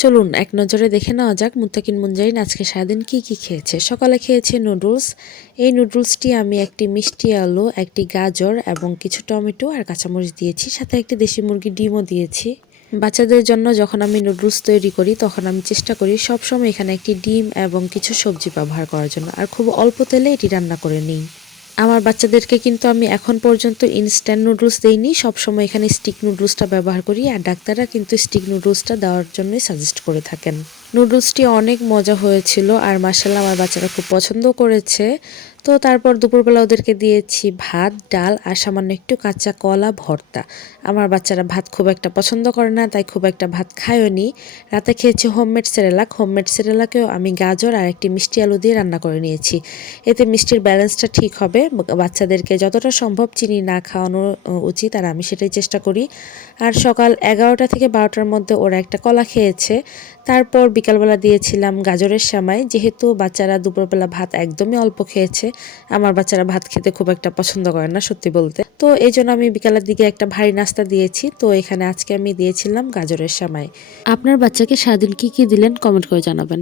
চলুন, এক নজরে দেখে নেওয়া যাক মুত্তাকিন মুনজারিন আজকে সারাদিন কি কি খেয়েছে। সকালে খেয়েছে নুডলস। এই নুডলসটি আমি একটি মিষ্টি আলু, একটি গাজর এবং কিছু টমেটো আর কাঁচামরিচ দিয়েছি, সাথে একটি দেশি মুরগির ডিমও দিয়েছি। বাচ্চাদের জন্য যখন আমি নুডলস তৈরি করি, তখন আমি চেষ্টা করি সবসময় এখানে একটি ডিম এবং কিছু সবজি ব্যবহার করার জন্য, আর খুব অল্প তেলে এটি রান্না করে নিই। আমার বাচ্চাদেরকে কিন্তু আমি এখন পর্যন্ত ইনস্ট্যান্ট নুডলস দিইনি। সবসময় এখানে স্টিক নুডলসটা ব্যবহার করি আর ডাক্তাররা কিন্তু স্টিক নুডলসটা দেওয়ার জন্যই সাজেস্ট করে থাকেন। নুডলসটি অনেক মজা হয়েছিল আর মার্শাল্লাহ আমার বাচ্চারা খুব পছন্দ করেছে। তো তারপর দুপুরবেলা ওদেরকে দিয়েছি ভাত, ডাল আর সামান্য একটু কাঁচা কলা ভর্তা। আমার বাচ্চারা ভাত খুব একটা পছন্দ করে না, তাই খুব একটা ভাত খায়ও নি। রাতে খেয়েছি হোমমেড সেরেলাক হোমমেড সেরেলাকেও আমি গাজর আর একটি মিষ্টি আলু দিয়ে রান্না করে নিয়েছি। এতে মিষ্টির ব্যালেন্সটা ঠিক হবে। বাচ্চাদেরকে যতটা সম্ভব চিনি না খাওয়ানো উচিত, আর আমি সেটাই চেষ্টা করি। আর সকাল এগারোটা থেকে বারোটার মধ্যে ওরা একটা কলা খেয়েছে। তারপর বিকালবেলা দিয়েছিলাম গাজরের সামাই। যেহেতু বাচ্চারা দুপুরবেলা ভাত একদমই অল্প খেয়েছে আমার বাচ্চারা ভাত খেতে খুব একটা পছন্দ করে না, সত্যি বলতে। তো এই জন্য আমি বিকালের দিকে একটা ভারী নাস্তা দিয়েছি। তো এখানে আজকে আমি দিয়েছিলাম গাজরের সামাই। আপনার বাচ্চাকে সারাদিন কি কি দিলেন, কমেন্ট করে জানাবেন।